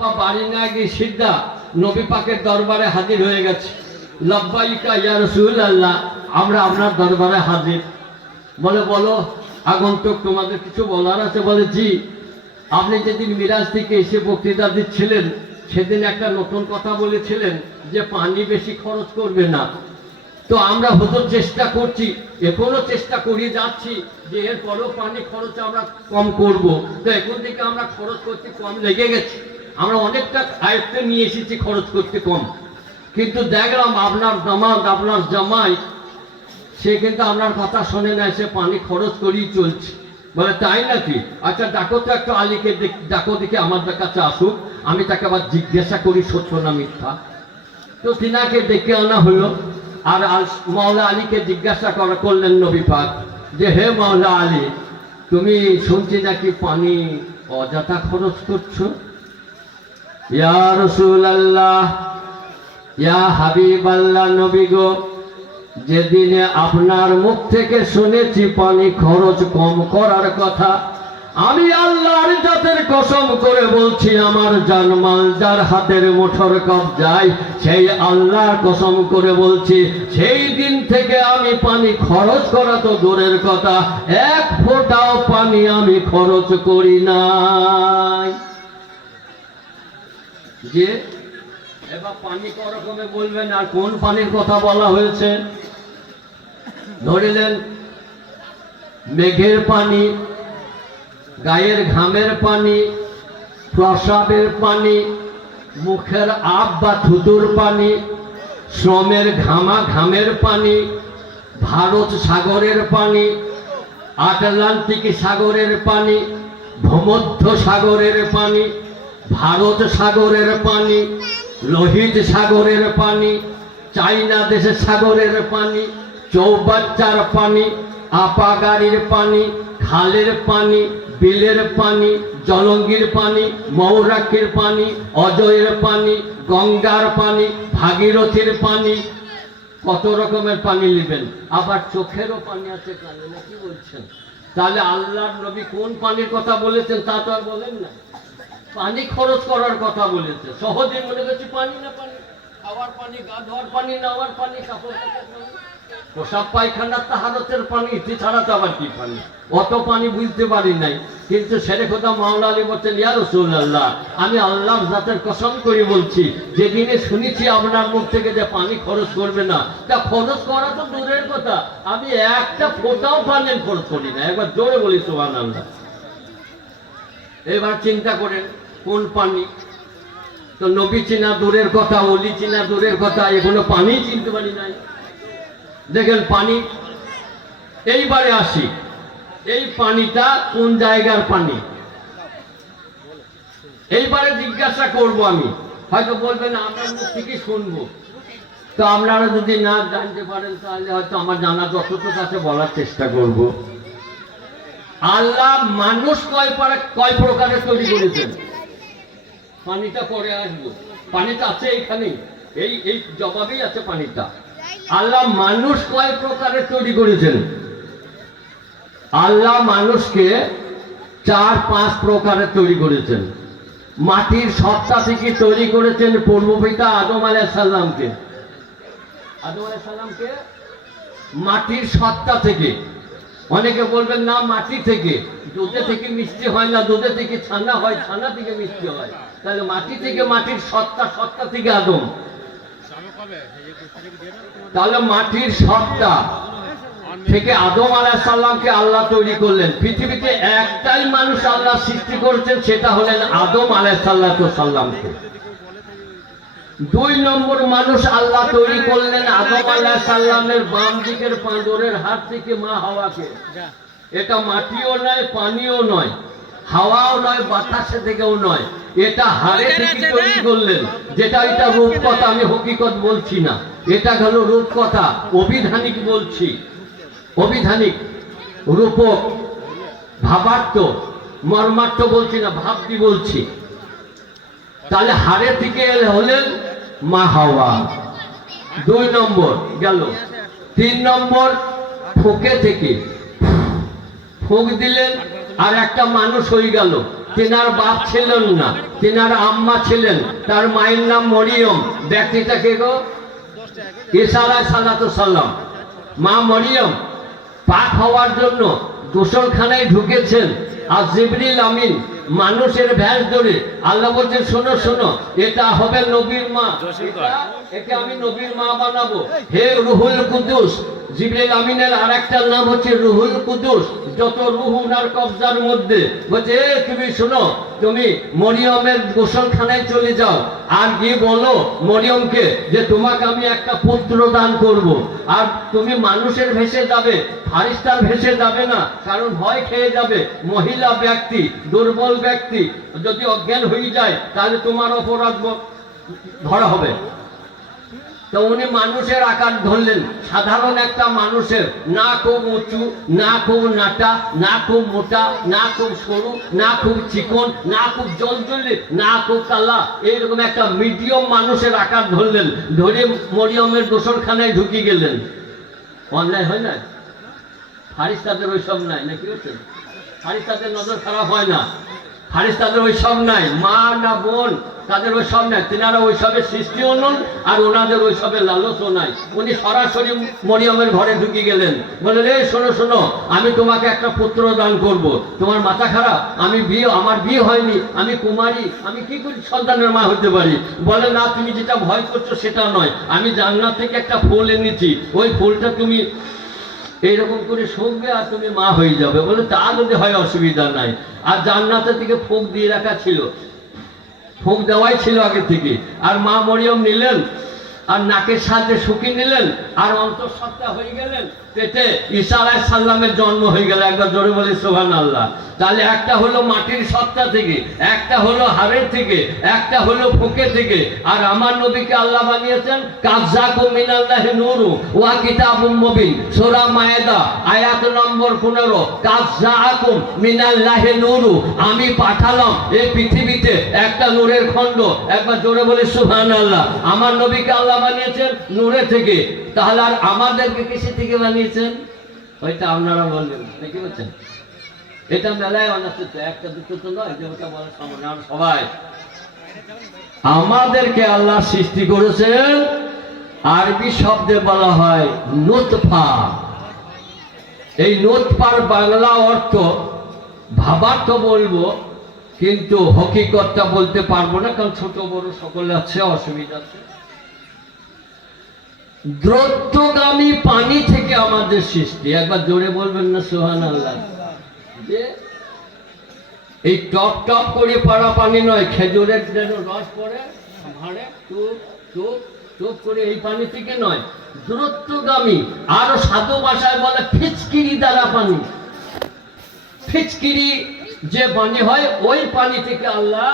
বাবা বাড়ি না গিয়ে সিদ্ধা নবী পাকের দরবারে হাজির হয়ে গেছে। লব্বাইকা ইয়া রাসূলুল্লাহ, আমরা আপনার দরবারে হাজির। বলে, বলো, আগন্তুক, তোমাদের কিছু বলার আছে? বলে, জি। আপনি যেদিন মিরাজ থেকে এসে বক্তৃতা দিচ্ছিলেন, সেদিন একটা নতুন কথা বলেছিলেন যে পানি বেশি খরচ করবে না। তো আমরা হতো চেষ্টা করছি, এখনও চেষ্টা করিয়ে যাচ্ছি যে এরপরেও পানি খরচ আমরা কম করব। তো এখন থেকে আমরা খরচ করতে কম লেগে গেছে। আমরা অনেকটা আয়ত্তে নিয়ে এসেছি, খরচ করতে কম। কিন্তু দেখলাম আপনার দামাদ আপনার জামাই, সে কিন্তু আপনার কথা শোনে না, সে পানি খরচ করেই চলছে। বলে, তাই নাকি? আচ্ছা ডাকো তো একটা আলীকে ডাকো দেখে আমাদের কাছে আসুক, আমি তাকে আবার জিজ্ঞাসা করি, সত্য না মিথ্যা? তো তিনাকে ডেকে আনা হলো, আর মাওলা আলীকে জিজ্ঞাসা করা, করলেন নবী পাক, যে, হে মাওলা আলী, তুমি শুনছি নাকি পানি অযথা খরচ করছ? ইয়া রসুলাল্লাহ, ইয়া হাবিব আল্লাহ নবী গো যেদিনে আপনার মুখ থেকে শুনেছি পানি খরচ কম করার কথা, আমি আল্লাহর জাতের কসম করে বলছি, আমার জানমাল যার হাতের মুঠোর কবজায় সেই আল্লাহর কসম করে বলছি, সেই দিন থেকে আমি পানি খরচ করা তো দূরের কথা, এক ফোঁটাও পানি আমি খরচ করি নাই। যে এবার পানি করকমে বলবেন আর কোন পানির কথা বলা হয়েছে? ধরিলেন, মেঘের পানি, গায়ের ঘামের পানি, প্রসাবের পানি, মুখের আপ বা থুতুর পানি, শ্রমের ঘামা ঘামের পানি, ভারত সাগরের পানি, আটলান্টিক সাগরের পানি, ভূমধ্য সাগরের পানি ভারত সাগরের পানি, লোহিত সাগরের পানি, চাইনা দেশের সাগরের পানি, চৌবাচ্চার পানি আপাগাড়ির পানি, খালের পানি, বিলের পানি, জলঙ্গির পানি, মৌরাক্ষীর পানি, অজয়ের পানি, গঙ্গার পানি, ভাগীরথীর পানি। কত রকমের পানি নেবেন? আবার চোখেরও পানি আছে কানে, না কি বলছেন? তাহলে আল্লাহর নবী কোন পানির কথা বলেছেন তা তো আর বলেন না। পানি খরচ করার কথা বলেছে। সহজে মনে করছি পানি না পানি। খাওয়ার পানি গা ধোয়ার পানি, নেওয়ার পানি পোশাক পায়খানার তাহারতের পানি ইতি ছাড়া তো আবার কি পানি? অত পানি বুঝতে পারি নাই। কিন্তু সেরে কথা মাওলা আলী বলছেন, ইয়া রসুল্লাহ আমি আল্লাহর জাতের কসম করে বলছি, যেদিনে শুনেছি আপনার মুখ থেকে যে পানি খরচ করবে না, তা খরচ করা তো দূরের কথা। আমি একটা ফোটাও পানি খরচ করি না। একবার জোরে বলি সোহান আল্লাহ এবার চিন্তা করেন কোন পানি। তো নবী চিনা দূরের কথা, অলি চিনা দূরের কথা, এখনও পানি চিনতে পারি নাই। দেখেন পানি, এইবারে আসি। এই পানিটা কোন জায়গার পানি? এইবারে জিজ্ঞাসা করব আমি। হয়তো বলবেন, আমরা মুখ থেকে শুনব। তো আপনারা যদি না জানতে পারেন, তাহলে হয়তো আমার জানা যতটুকু আছে, বলার চেষ্টা করব। আল্লাহ মানুষ কয় পারে কয় প্রকারে তৈরি করেছেন? পানিটা পরে আসব। পানিটা আছে এইখানে। এই এই জবাবেই আছে পানিটা। আল্লাহ মানুষ কয় প্রকারের তৈরি করেছেন? আল্লাহ মানুষকে চার, পাঁচ প্রকারের তৈরি করেছেন। মাটির সত্তা থেকে তৈরি করেছেন পূর্ব পিতা আদম আলাইসাল্লামকে আদম আলাইসাল্লামকে মাটির সত্তা থেকে অনেকে বলবেন, না, মাটি থেকে। দুধে থেকে মিষ্টি হয় না, দুধে থেকে ছানা হয়, ছানা থেকে মিষ্টি হয়। তাহলে মাটি থেকে মাটির সত্তা সত্তা থেকে আদম। তাহলে মাটির সত্তা থেকে আদম আলাহ সাল্লামকে আল্লাহ তৈরি করলেন। পৃথিবীতে একটাই মানুষ আল্লাহ সৃষ্টি করেছেন, সেটা হলেন আদম আলাহ সাল্লাহ সাল্লামকে দুই নম্বর মানুষ আল্লাহ তৈরি করলেন আদম আলাহ সাল্লামের বাম দিকের পাঁদরের হাত থেকে মা হাওয়াকে। এটা মাটিও নয় পানিও নয় হাওয়াও নয় বাতাসে থেকেও নয়। এটা হাড়ে থেকে তৈরি করলেন। যেটা এটা রূপকথা আমি হকিকত বলছি না। এটা হলো রূপকথা অভিধানিক বলছি। অভিধানিক রূপক ভাবার্থ মর্মার্থ বলছি না ভাবটি বলছি। তাহলে হাড়ে থেকে হলেন মা হাওয়া। দুই নম্বর গেল। তিন নম্বর ফোকে থেকে। ফুক দিলেন আর একটা মানুষ হয়ে গেল। তেনার বাপ ছিলেন না, তেনার আম্মা ছিলেন, তার মায়ের নাম মরিয়ম। ব্যক্তিটা কে গো আলাইহিস সালাতু সাল্লাম মা মরিয়ম পাক হওয়ার জন্য গোসলখানায় ঢুকেছেন। আর জিবরিল আমিন মানুষের ভ্যাস ধরে আল্লাহ বলছেন শোনো শোনো এটা হবে নবীর মা। এটা- একে আমি নবীর মা বানাবো। হে রুহুল কুদুস জিবরিল আমিনের আর একটা নাম হচ্ছে রুহুল যত রুহ কবজার মধ্যে বলছে "এ, তুমি শোনো তুমি মরিয়মের গোসলখানায় চলে যাও। আর গিয়ে বলো মরিয়মকে যে তোমাকে আমি একটা পুত্র দান করব। আর তুমি মানুষের ভেসে যাবে ফারিস্তার ভেসে যাবে না কারণ ভয় খেয়ে যাবে। মহিলা ব্যক্তি দুর্বল ব্যক্তি যদি অজ্ঞান হয়ে যায়, তাহলে তোমার অপরাধ ধরা হবে। তো উনি মানুষের আকার ধরলেন। সাধারণ একটা মানুষের না খুব উঁচু, না খুব নাটা, না খুব মোটা, না খুব সরু, না খুব চিকন, না খুব জলজলি, না খুব কালা এইরকম একটা মিডিয়াম মানুষের আকার ধরলেন। ধরে মরিয়মের গোসলখানায় ঢুকে গেলেন। অন্যায় হয় না? ফারিস্তাদের ওইসব নাই, নাকি বুঝছেন ফারিস্তাদের নজর খারাপ হয় না। ফারিস্তাদের ওইসব নাই, মা না বোন তাদের ওইসব নাই, তেনারা ওইসবের সৃষ্টিও নন আর ওনাদের ওইসবের লালসও নাই। উনি সরাসরি মরিয়মের ঘরে ঢুকে গেলেন। বললেন, এই শোনো শোনো, আমি তোমাকে একটা পুত্র দান করব। তোমার মাথা খারাপ, আমি বিয়ে, আমার বিয়ে হয়নি, আমি কুমারী, আমি কি করে সন্তানের মা হতে পারি? বলে, না, তুমি যেটা ভয় করছ সেটা নয়। আমি জান্নাত থেকে একটা ফুল এনেছি। ওই ফুলটা তুমি এইরকম করে সঙ্গে আর তুমি মা হয়ে যাবে বলে তা যদি হয় অসুবিধা নাই। আর জান্নাতের থেকে ফোক দিয়ে রাখা ছিল। ফোক দেওয়াই ছিল আগে থেকে। আর মা মরিয়ম নিলেন আর নাকের সাথে শুকিয়ে নিলেন, আর অন্তঃসত্ত্বা হয়ে গেলেন। পেটে ঈসা আলাহ সাল্লামের জন্ম হয়ে গেল, একবার জোরে বলে সোহান আল্লাহ তাহলে একটা হলো মাটির সত্তা থেকে, একটা হলো হাড়ের থেকে, একটা হলো ফুকে থেকে। আর আমার নবীকে আল্লাহ বানিয়েছেন কাজাকুম মিনাল্লাহি নূরু ওয়া কিতাবুম মুবিন। সূরা মায়েদা, আয়াত নম্বর 15 কাজাকুম মিনাল্লাহি নূরু, আমি পাঠালাম এই পৃথিবীতে একটা নূরের খণ্ড। একবার জোরে বলে, সুবহানাল্লাহ। আমার নবীকে আল্লাহ বানিয়েছেন নূরে থেকে। তাহলে আর আমাদেরকে কিসে থেকে বানিয়েছেন? ওইটা আপনারা বলবেন। নাকি বলছেন এটা মেলায় অনাচিত একটা দুটো তো নয় যে ওটা বলার আমরা সবাই। আমাদেরকে আল্লাহ সৃষ্টি করেছেন, আরবি শব্দে বলা হয় নুতফা। এই নুতফার বাংলা অর্থ ভাবার তো বলব, কিন্তু হকিকতটা বলতে পারব না, কারণ ছোট বড় সকলে আছে, অসুবিধা আছে। দ্রুতগামী পানি থেকে আমাদের সৃষ্টি। একবার জোরে বলবেন না সোহান আল্লাহ এই টপ টপ করে পড়া পানি নয়, খেজুরের যেন রস পড়ে ভাড়ে টুপ টুপ টুপ করে এই পানি থেকে নয় দূরত্বগামী আরও সাধু ভাষায় বলে ফিচকিরি দ্বারা পানি। ফিচকিরি যে পানি হয়, ওই পানি থেকে আল্লাহ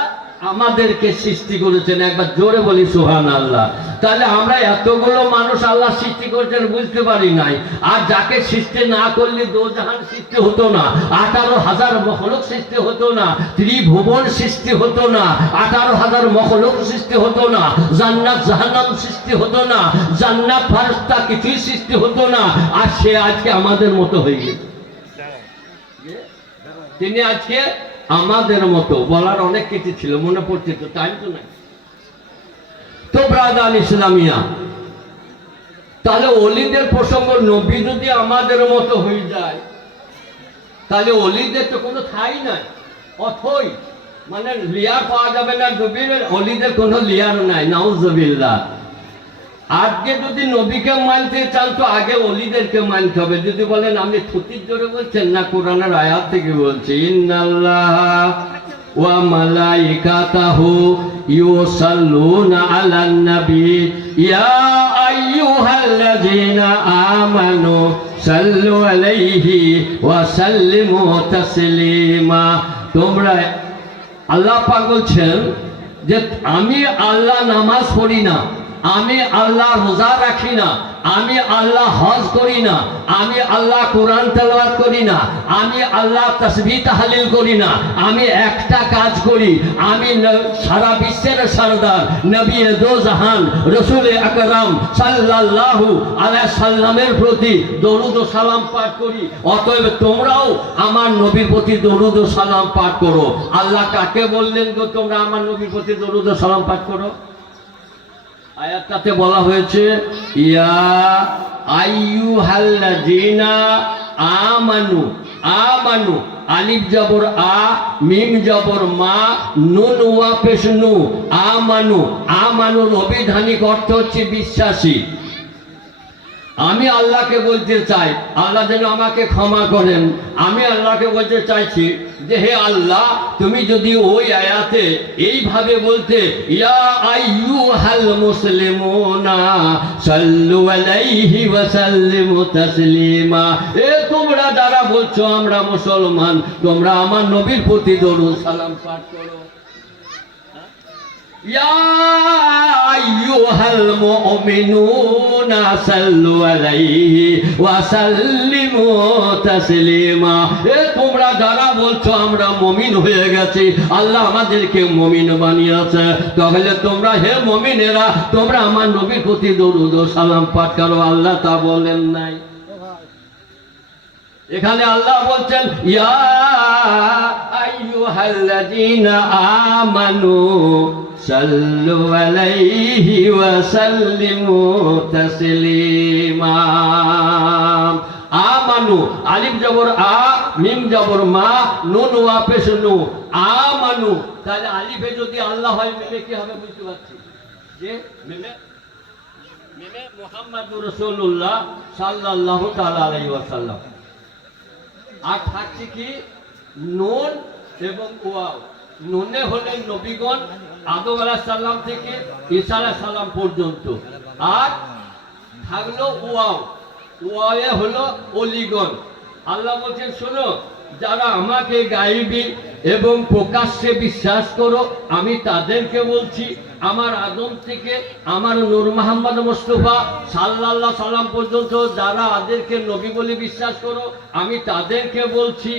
আমাদেরকে সৃষ্টি করেছেন। একবার জোরে বলি সুহান আল্লাহ তাহলে আমরা এতগুলো মানুষ আল্লাহ সৃষ্টি করছেন বুঝতে পারি নাই। আর যাকে সৃষ্টি না করলে দোজাহান সৃষ্টি হতো না। আঠারো হাজার মখলুক সৃষ্টি হতো না। ত্রিভুবন সৃষ্টি হতো না। আঠারো হাজার মখলুক সৃষ্টি হতো না। জান্নাত জাহান্নাম সৃষ্টি হতো না। জান্নাত ফারস্তা কিছুই সৃষ্টি হতো না। আর সে আজকে আমাদের মতো হয়ে গেছে। তিনি আজকে আমাদের মতো। বলার অনেক কিছু ছিল, মনে পড়ছে তো টাইম তো নাই। তো ব্রাদান ইসলামিয়া তাহলে অলিদের প্রসঙ্গ নবী যদি আমাদের মতো হয়ে যায়, তাহলে অলিদের তো কোনো ঠাই নাই। অথই মানে লিয়ার পাওয়া যাবে না নবীর, অলিদের কোনো লিয়ার নাই, নাউজবিল্লাহ। আজকে যদি নবীকে মানতে চান, তো আগে অলিদেরকে মানতে হবে। যদি বলেন, আমি থুতির জোরে বলছেন না, কোরআনের আয়াত থেকে বলছি, ইন্নাল্লাহ মালাইকাতাহু ইউসাল্লুনা আলান নবী। ইয়া আইয়ুহাল্লাযীনা আমানু সাল্লু আলাইহি ওয়া সাল্লিমু তাসলিমা। তোমরা আল্লাহ পাক বলছেন যে আমি আল্লাহ নামাজ পড়ি না, আমি আল্লাহ রোজা রাখি না আমি আল্লাহ হজ করি না, আমি আল্লাহ কোরআন তেলাওয়াত করি না, আমি আল্লাহ তসবি তাহলিল করি না, আমি একটা কাজ করি, আমি সারা বিশ্বের সরদার, নবী দো জাহান, রসুল আকরাম সাল্লাল্লাহু আলাইহি সাল্লামের প্রতি দরুদ ও সালাম পাঠ করি। অতএব তোমরাও আমার নবীর প্রতি দরুদ ও সালাম পাঠ করো। আল্লাহ কাকে বললেন গো তোমরা আমার নবীর প্রতি দরুদ ও সালাম পাঠ করো? আয়াতটাতে বলা হয়েছে, ইয়া আইয়ুহাল্লাযিনা আমানু আমানু, আলিফ জবর আ, মিম জবর মা, নুন ওয়া পেশ নু, আমানু আমানুর অভিধানিক অর্থ হচ্ছে বিশ্বাসী। আমি আল্লাহকে বলতে চাই, আল্লাহ যেন আমাকে ক্ষমা করেন। আমি আল্লাহকে বলতে চাইছি যে, হে আল্লাহ, তুমি যদি ওই আয়াতে এইভাবে বলতে, ইয়া মুসলিমুনা আলাইহি ওয়া সাল্লিমু তাসলিমা। এ তোমরা যারা বলছো, আমরা মুসলমান, তোমরা আমার নবীর প্রতি দরুদ সালাম পাঠ করো। يا أيها المؤمنون صلوا عليه وسلموا تسليما এ তোমরা যারা বলছো আমরা মমিন হয়ে গেছি আল্লাহ আমাদেরকে মমিন বানিয়েছে তাহলে তোমরা হে মমিনেরা তোমরা আমার নবীর প্রতি দরুদ ও সালাম পাঠ করো আল্লাহ তা বলেন নাই এখানে আল্লাহ বলছেন ইয়া আইয়ুহাল্লাযীনা আমানু আলাইহি ওয়া সাল্লিমু তাসলিমা আমানু আলিফ জবর আ, মিম জবর মা, নুন ওয়া পেশ নু। আমানু তাহলে আলিফে যদি আল্লাহ হয়, মিমে কি হবে বুঝতে পারছি? যে মিমে মিমে মুহাম্মাদুর রাসূলুল্লাহ সাল্লাল্লাহু তাআলা আলাইহি ওয়াসাল্লাম। আর থাকছে কি নুন এবং ওয়াও। নুনে হলেন নবীগণ আদম আলাহ সাল্লাম থেকে আলাহ সাল্লাম পর্যন্ত। আর থাকল ওয়াও। ওয়ায়ে হলো অলিগণ। আল্লাহ বলছেন, শোনো, যারা আমাকে গাইবি এবং প্রকাশ্যে বিশ্বাস করো, আমি তাদেরকে বলছি আমার আদম থেকে আমার নূর মোহাম্মদ মোস্তফা সাল্লাল্লাহ সাল্লাম পর্যন্ত যারা আদেরকে নবী বলে বিশ্বাস করো, আমি তাদেরকে বলছি,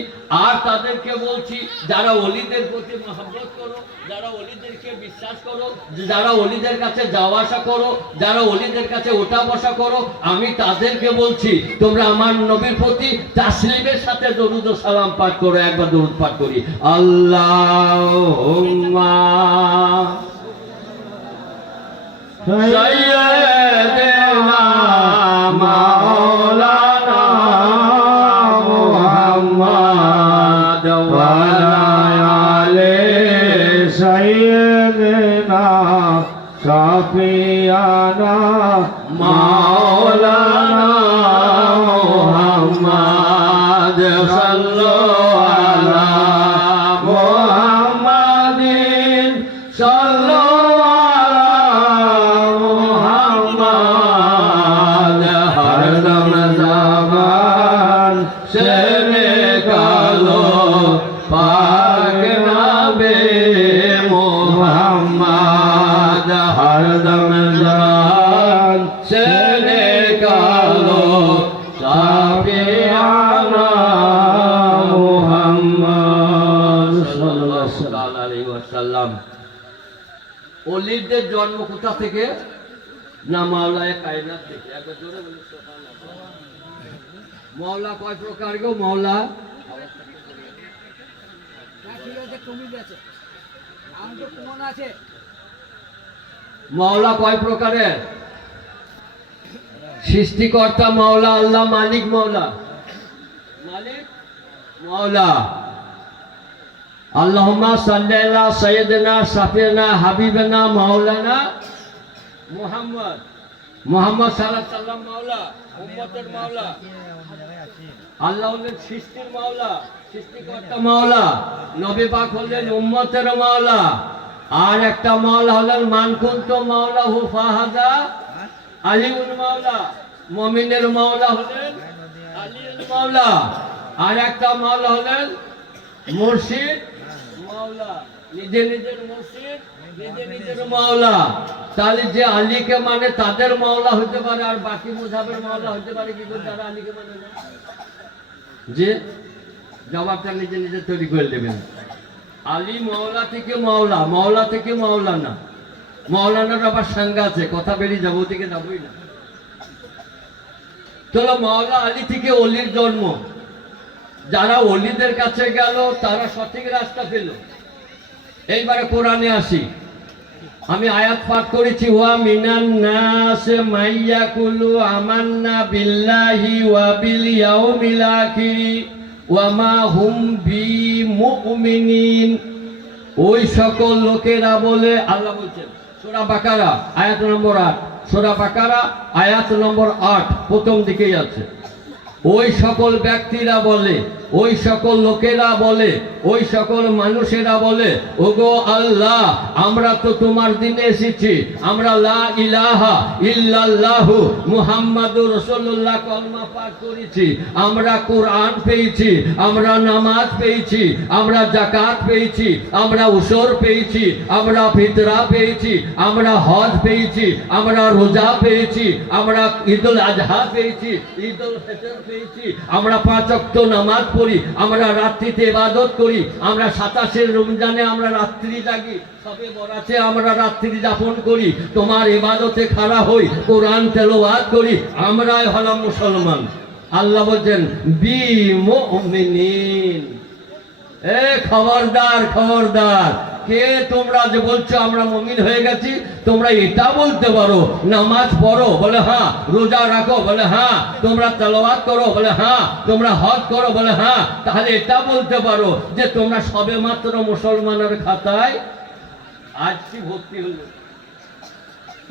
আর তাদেরকে বলছি, যারা অলিদের প্রতি মহব্বত করো, যারা অলিদেরকে বিশ্বাস করো, যারা অলিদের কাছে যাওয়া আসা করো, যারা অলিদের কাছে ওঠা বসা করো, আমি তাদেরকে বলছি, তোমরা আমার নবীর প্রতি তাসলিমের সাথে দরুদ সালাম পাঠ করো, একবার দরুদ পাঠ করি। আল্লাহ سيدنا مولانا محمد وعلى آله سيدنا شفيعنا مولانا অলিদের জন্ম কোথা থেকে? না, মাওলায় কায়নাত মাওলা কয় প্রকার গো, মাওলা? মাওলা কয় প্রকারের? সৃষ্টিকর্তা মাওলা, আল্লাহ মালিক মাওলা। মালিক? মাওলা। আল্লাহুম্মা সাল্লি আলা সাইয়্যিদিনা সাফিনা হাবিবানা, মাওলানা মুহাম্মদ। মুহাম্মদ আলাইহি সাল্লাম মাওলা, উম্মতের মাওলা। আল্লাহ হলেন সৃষ্টির মাওলা, সৃষ্টিকর্তা মাওলা, নবী পাক হলেন উম্মতের মাওলা। আর একটা মাওলা হলেন মানকুন্ত মাওলা হু ফাহাদা আলিউল মাওলা। মমিনের মাওলা হলেন আলিউল মাওলা। আর একটা মাওলা হলেন মুর্শিদ মাওলা, নিজে নিজে নিজের মাওলা। মাওলা মাওলা থেকে মাওলা মাওলা থেকে মাওলানা। মাওলানার আবার সাঙ্গা আছে, কথা বেরিয়ে যাব, ওদিকে যাবোই না। চলো মাওলা আলী থেকে অলির জন্ম। যারা অলিদের কাছে গেল, তারা সঠিক রাস্তা পেল। এইবারে কোরআনে আসি। আমি আয়াত পাঠ করেছি, ওয়া মিনান নাস মাইয়াকুলু আমান্না বিল্লাহি ওয়া বিল ইয়াউমিল আখিরি ওয়া মা হুম বিমুমিনিন ওই সকল লোকেরা বলে, আল্লাহ বলছেন, সূরা বাকারা, আয়াত নম্বর 8 সূরা বাকারা, আয়াত নম্বর 8 প্রথম দিকেই আছে। ওই সকল ব্যক্তিরা বলে ওই সকল লোকেরা বলে, ওই সকল মানুষেরা বলে, ওগো আল্লাহ, আমরা তো তোমার দিনে এসেছি। আমরা লা ইলাহা ইল্লাল্লাহু মুহাম্মাদুর রাসূলুল্লাহ কলমা পাঠ করেছি। আমরা কোরআন পেয়েছি, আমরা নামাজ পেয়েছি, আমরা জাকাত পেয়েছি, আমরা উসর পেয়েছি, আমরা ফিতরা পেয়েছি, আমরা হজ পেয়েছি, আমরা রোজা পেয়েছি, আমরা ঈদুল আজহা পেয়েছি, ঈদুল ফিতর পেয়েছি, আমরা পাঁচ ওয়াক্ত নামাজ পড়ি আমরা রাত্রিতে ইবাদত করি, আমরা সাতাশের রমজানে আমরা রাত্রি জাগি, সবে বরাতে আমরা রাত্রি যাপন করি, তোমার ইবাদতে খাড়া হই, কোরআন তেলাওয়াত করি, আমরাই হলাম মুসলমান। আল্লাহ বলছেন বি মুমিনিন এ খবরদার খবরদার। কে তোমরা যে বলছো আমরা মমিন হয়ে গেছি, তোমরা এটা বলতে পারো, নামাজ পড়ো, বলে হ্যাঁ রোজা রাখো, বলে হ্যাঁ তোমরা তেলাওয়াত করো, বলে হ্যাঁ তোমরা হজ করো, বলে হ্যাঁ তাহলে এটা বলতে পারো যে তোমরা সবে মাত্র মুসলমানের খাতায় আজকে ভর্তি হলো।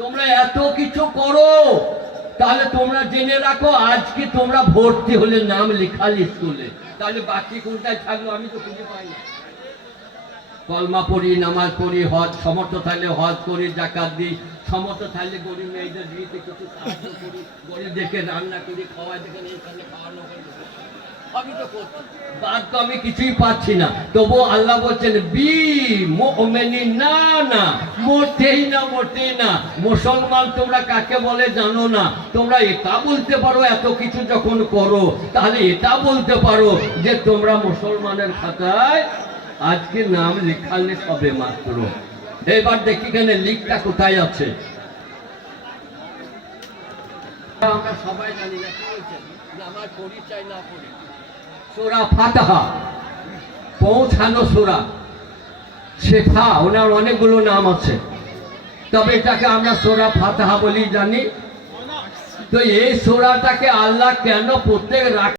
তোমরা এত কিছু করো, তাহলে তোমরা জেনে রাখো, আজকে তোমরা ভর্তি হলে নাম লেখাল স্কুলে তাহলে বাকি কোনটায় থাকল আমি তো খুঁজে পাই না। কলমা পড়ি, নামাজ পড়ি, হজ, সমর্থ থাকলে হজ করি, জাকাত দিই। সমর্থ থাকলে গরিব মেয়েদের বিয়েতে কিছু সাহায্য করি, গরিবদেরকে রান্না করি খাওয়াই দেখেন এইখানে খাওয়ানো আমি আমি কিছুই পাচ্ছি না। তবু আল্লাহ বলছেন, বি মোমেনি না না মোটেই না মোটেই না। মুসলমান তোমরা কাকে বলে জানো না? তোমরা এটা বলতে পারো, এত কিছু যখন করো, তাহলে এটা বলতে পারো যে তোমরা মুসলমানের খাতায় আজকে নাম লেখালে সবে মাত্র। এবার দেখি এখানে লিখটা কোথায় আছে। আমরা সবাই জানি না কি নামাজ পড়ি চাই না পড়ি। সোরা ফাতাহা। পৌঁছানো সোরা। শেফা ওনার অনেকগুলো নাম আছে। তবে এটাকে আমরা সোরা ফাতাহা বলি জানি। তো এই সোরাটাকে আল্লাহ কেন প্রত্যেক রাখ?